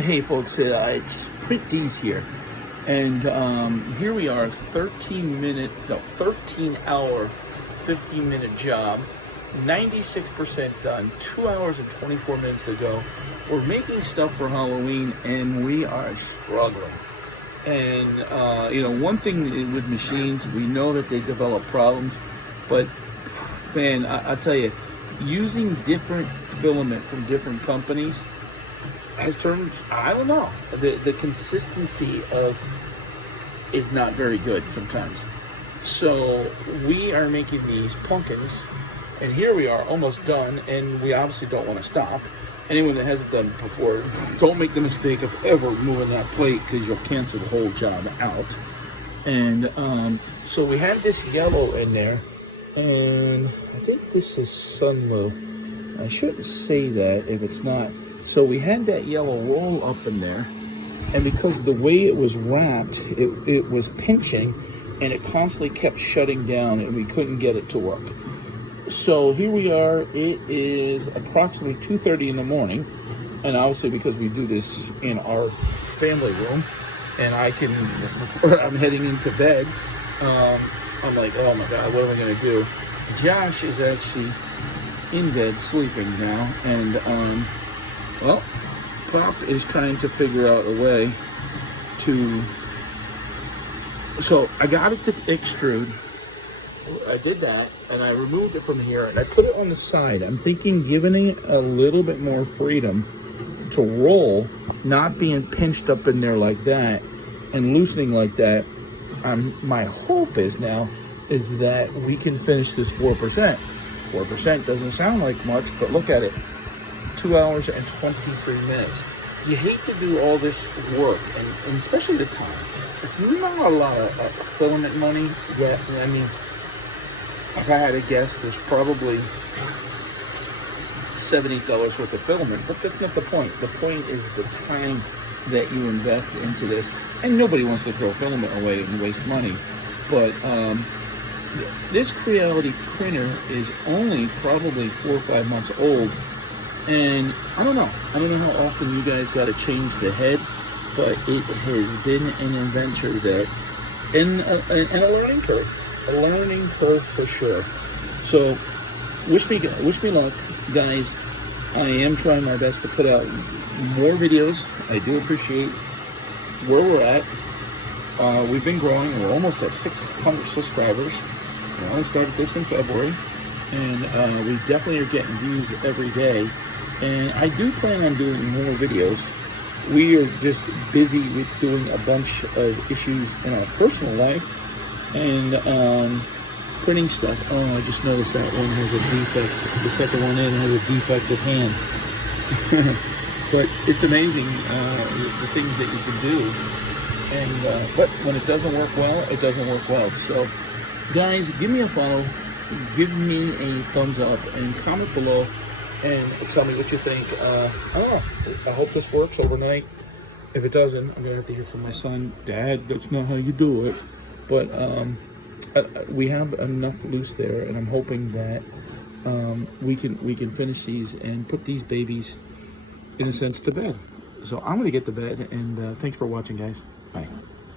Hey folks, it's Print D's here, and here we are, 13 hour, 15-minute job, 96% done, 2 hours and 24 minutes to go. We're making stuff for Halloween, and we are struggling. And one thing with machines, we know that they develop problems, but man, I'll tell you, using different filament from different companies has turned, I don't know, the consistency of is not very good sometimes. So we are making these pumpkins, and here we are almost done, and we obviously don't want to stop. Anyone that hasn't done it before, don't make the mistake of ever moving that plate, because you'll cancel the whole job out. And so we had this yellow in there, and I think this is Sunlow. I shouldn't say that if it's not. So we had that yellow roll up in there, and because of the way it was wrapped, it was pinching, and it constantly kept shutting down, and we couldn't get it to work. So here we are. It is approximately 2:30 in the morning, and obviously because we do this in our family room, and I'm heading into bed. I'm like, oh my God, what am I gonna do? Josh is actually in bed sleeping now, and well, Pop is trying to figure out a way to. So I got it to extrude. I did that, and I removed it from here, and I put it on the side. I'm thinking giving it a little bit more freedom to roll, not being pinched up in there like that, and loosening like that. My hope is that we can finish this 4%. 4% doesn't sound like much, but look at it. 2 hours and 23 minutes. You hate to do all this work, and especially the time. It's not a lot of filament money yet. I mean, if I had to guess, there's probably $70 worth of filament, but that's not the point. The point is the time that you invest into this. And nobody wants to throw filament away and waste money. But this Creality printer is only probably 4 or 5 months old. And I don't know how often you guys got to change the heads, but it has been an adventure that, and a learning curve for sure. So wish me luck, guys. I am trying my best to put out more videos. I do appreciate where we're at. We've been growing. We're almost at 600 subscribers. We only started this in February, and we definitely are getting views every day. And I do plan on doing more videos. We are just busy with doing a bunch of issues in our personal life and printing stuff. Oh, I just noticed that one has a defect. The second one in has a defective hand. But it's amazing the things that you can do. And but when it doesn't work well, it doesn't work well. So, guys, give me a follow, give me a thumbs up, and comment below. And tell me what you think. I don't know. I hope this works overnight. If it doesn't, I'm gonna have to hear from my son. Dad, that's not how you do it. But we have enough loose there, and I'm hoping that we can finish these and put these babies, in a sense, to bed. So I'm gonna get to bed, and thanks for watching, guys. Bye.